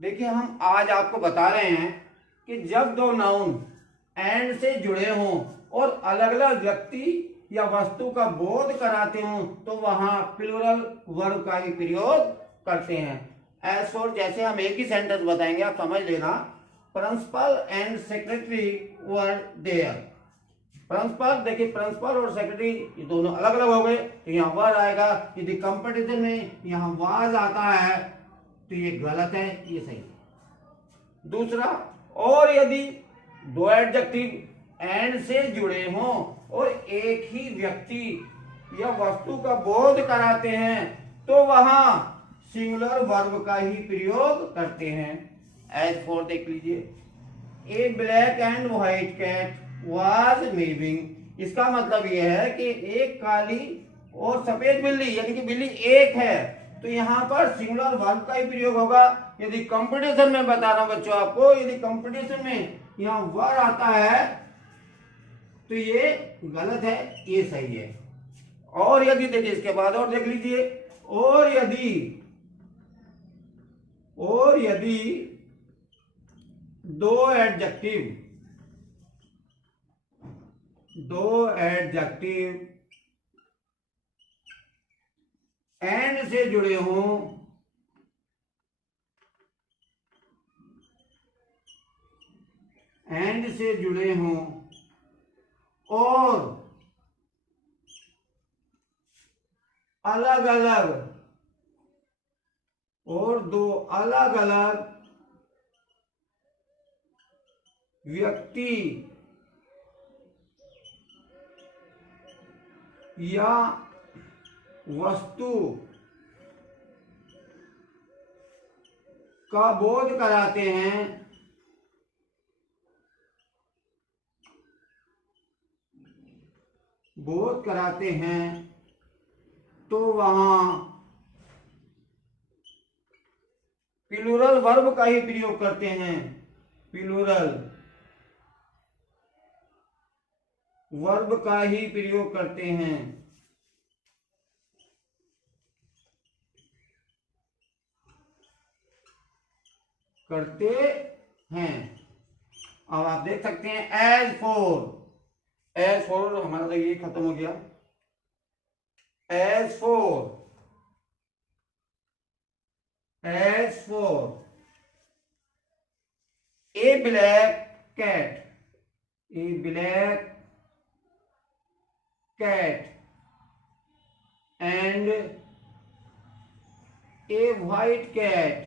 देखिए, हम आज आपको बता रहे हैं कि जब दो नाउन एंड से जुड़े हों और अलग अलग व्यक्ति या वस्तु का बोध कराते हों तो वहां प्लूरल वर्ब का ही प्रयोग करते हैं। एज फॉर, जैसे हम एक ही सेंटेंस बताएंगे, आप समझ लेना। Principal and secretary were there. Principal, देखिए प्रिंसिपल और सेक्रेटरी ये दोनों अलग अलग हो गए तो यहाँ वर आएगा। यदि कंपटीशन में यहाँ वाज आता है तो ये गलत है, ये सही है। दूसरा, और यदि दो एडजेक्टिव एंड से जुड़े हों और एक ही व्यक्ति या वस्तु का बोध कराते हैं तो वहां सिंगुलर वर्ब का ही प्रयोग करते हैं। एज फॉर देख लीजिए, a black and white cat was moving. इसका मतलब यह है कि एक काली और सफेद बिल्ली, यानी कि बिल्ली एक है, तो यहां पर सिंगुलर वर्ब का ही प्रयोग होगा। यदि कंपटीशन में बता रहा हूं बच्चों आपको, यदि कंपटीशन में यहां वर आता है तो ये गलत है, ये सही है। और यदि देखिए इसके बाद और देख लीजिए, और यदि दो एडजेक्टिव एंड से जुड़े हों और दो अलग अलग व्यक्ति या वस्तु का बोध कराते हैं तो वहां प्लूरल वर्ब का ही प्रयोग करते हैं। प्लूरल वर्ब का ही प्रयोग करते हैं। अब आप देख सकते हैं एज फॉर हमारा तो ये खत्म हो गया। As for a black cat and a white cat